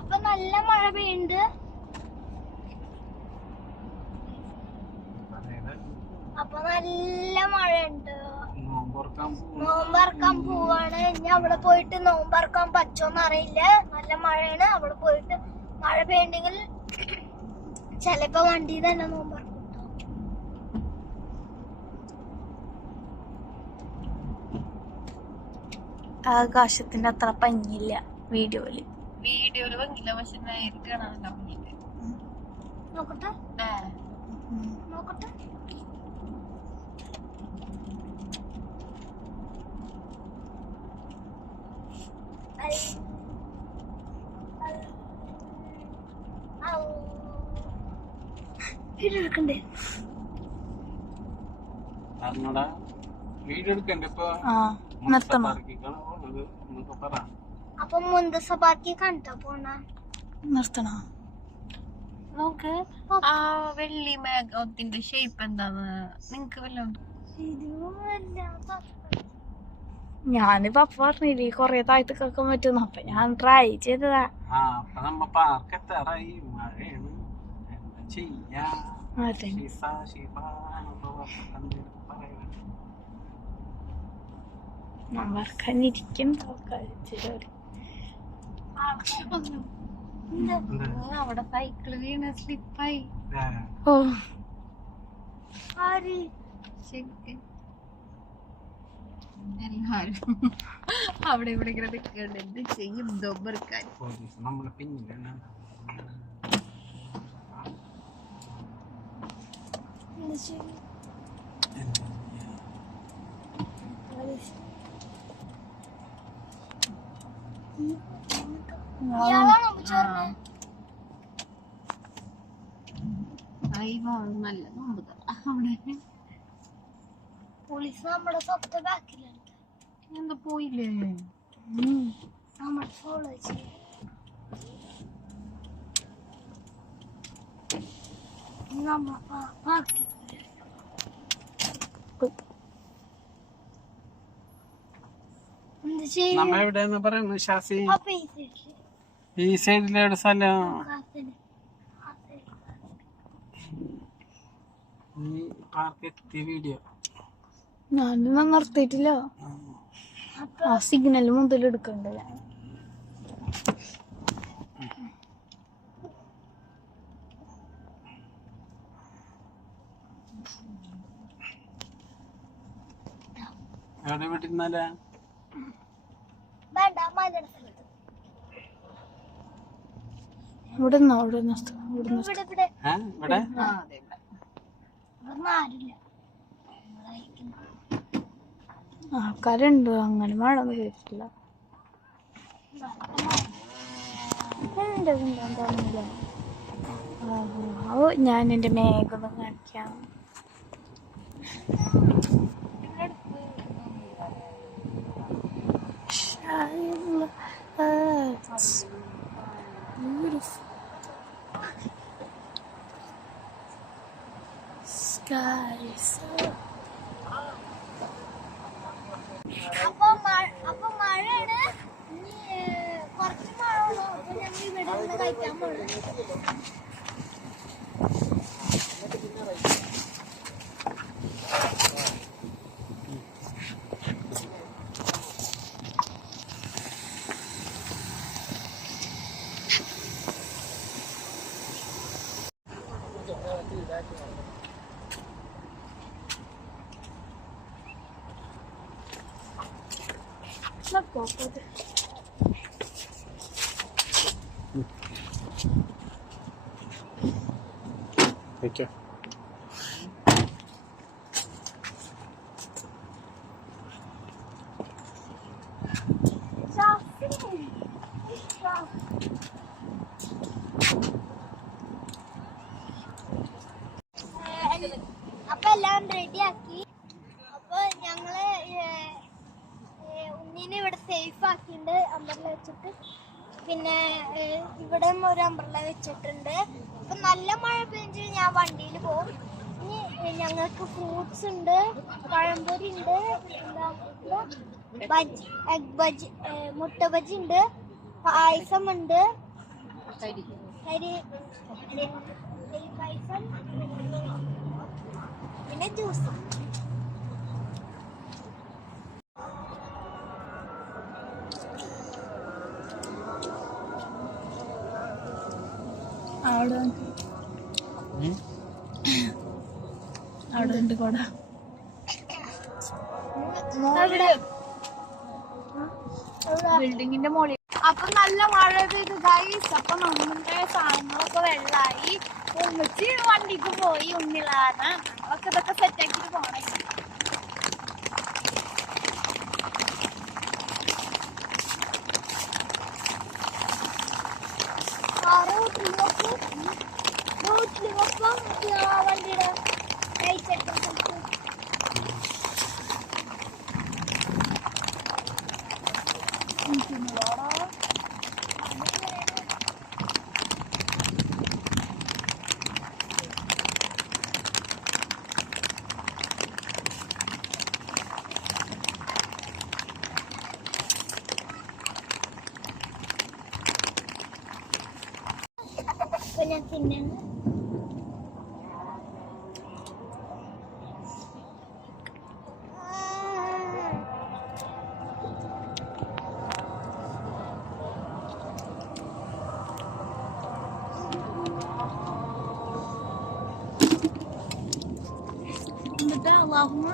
അപ്പൊ നല്ല മഴ പെയ്യുന്നുണ്ട്. അപ്പൊ നല്ല മഴ ഉണ്ട്. നോമ്പറക്കാൻ പോവാണ്. ഇനി അവിടെ പോയിട്ട് നോമ്പറക്കാൻ പറ്റുമോന്ന് അറിയില്ല. നല്ല മഴയാണ്. അവിടെ പോയിട്ട് മഴ പെയ്യുണ്ടെങ്കിൽ ചിലപ്പോ വണ്ടി തന്നെ നോമ്പറക്കും. ആകാശത്തിന്റെ അത്ര ഭംഗിയില്ല വീഡിയോയില് ഭംഗിയില്ല. പക്ഷെ നേരിട്ട് കാണാൻ ഭംഗിയില്ല. നോക്കട്ടെ നോക്കട്ടെ. എടുക്കണ്ടേ? വീഡിയോ എടുക്കണ്ടേ ഇപ്പൊ? അപ്പൊ മുന്തസഭാക്കി കണ്ടാ പോണ നിർത്തണോ? നോക്ക് ആ വെള്ളി മേഘത്തിന്റെ ഷേപ്പ് എന്താന്ന് നിങ്ങക്ക് വല്ലോണ്ട്? ഞാനിപ്പോ പറഞ്ഞില്ലേ കൊറേ താഴത്തേക്കൊക്കെ പറ്റുന്നു. അപ്പൊ ഞാൻ ട്രൈ ചെയ്തതാ. വർക്കാനിരിക്കും അവിടെ സൈക്കിള് വീണ് സ്ലിപ്പായി. ഓ എല്ലാരും അവിടെ ഇവിടെ ഇങ്ങനെ നിൽക്കണ്ട്. എന്ത് ചെയ്യും? ദോബർക്കാൻ നമ്മളെ പിന്നിലാണ്. നല്ല നോമ്പ് അവിടെ പോലീസ് നമ്മുടെ സ്വത്ത് ബാക്കിലുണ്ട്. എന്താ പോയില്ലേ? നമ്മൾ ഫോളോ ചെയ്യും. നമ്മ എവിടെയെന്ന് പറയുന്നു ഷാസി? ഈ സൈഡിലെവിടെ സ്ഥലം? വീഡിയോ ഞാനൊന്നും നിർത്തിയിട്ടില്ല. ആ സിഗ്നൽ മുതൽ എടുക്കണ്ടല്ലേ. എവിടെ വീട്ടിരുന്നാലേ? ഇവിടെ ആൾക്കാരുണ്ട്. അങ്ങനെ മഴ ഒന്നും കേട്ടിട്ടില്ല. ഞാൻ എന്റെ മേഘൊന്നും കാണിക്കാം. Beautiful skies. അപ്പൊ മഴയാണ്. ഇനി കുറച്ച് മഴ ഉള്ളൂ. അപ്പൊ ഞങ്ങൾ ഇവിടെ നിന്ന് കഴിക്കാൻ പോണു. Okay. അപ്പൊ എല്ലാം റെഡിയാക്കി. അപ്പൊ ഞങ്ങള് ഉണ്ണീനെ ഇവിടെ സേഫ് ആക്കിണ്ട് അമ്പർല വെച്ചിട്ട്. പിന്നെ ഇവിടെ ഒരു അമ്പർല വെച്ചിട്ടുണ്ട്. അപ്പൊ നല്ല മഴ പെയ്യുമ്പോൾ ഞാൻ വണ്ടിയിൽ പോകും. ഇനി ഞങ്ങൾക്ക് ഫ്രൂട്ട്സ് ഉണ്ട്, പഴംപൊരി ഉണ്ട്, ബജി, എഗ് ബജി, മുട്ട ബജി ഉണ്ട്, പായസം ഉണ്ട്, കരി കരി പായസം പിന്നെ ജ്യൂസ്. അവിടെ അവിടെ ഉണ്ട് കൊട. ബിൽഡിങ്ങിന്റെ മുകളിൽ അപ്പൊ നല്ല മഴ പെയ്തു ഗൈസ്. അപ്പൊ നമ്മുടെ സാധനങ്ങളൊക്കെ വെള്ളമായി. ഒന്നിച്ച് വണ്ടിക്ക് പോയി ഉണ്ണിലാണ് ഒക്കെ ഇതൊക്കെ സെറ്റാക്കിട്ട് പോണേ. വണ്ടിയുടെ ലൈറ്റ് ഞാൻ തിന്നുന്നു. എന്നിട്ട് അള്ളാഹുമ്മ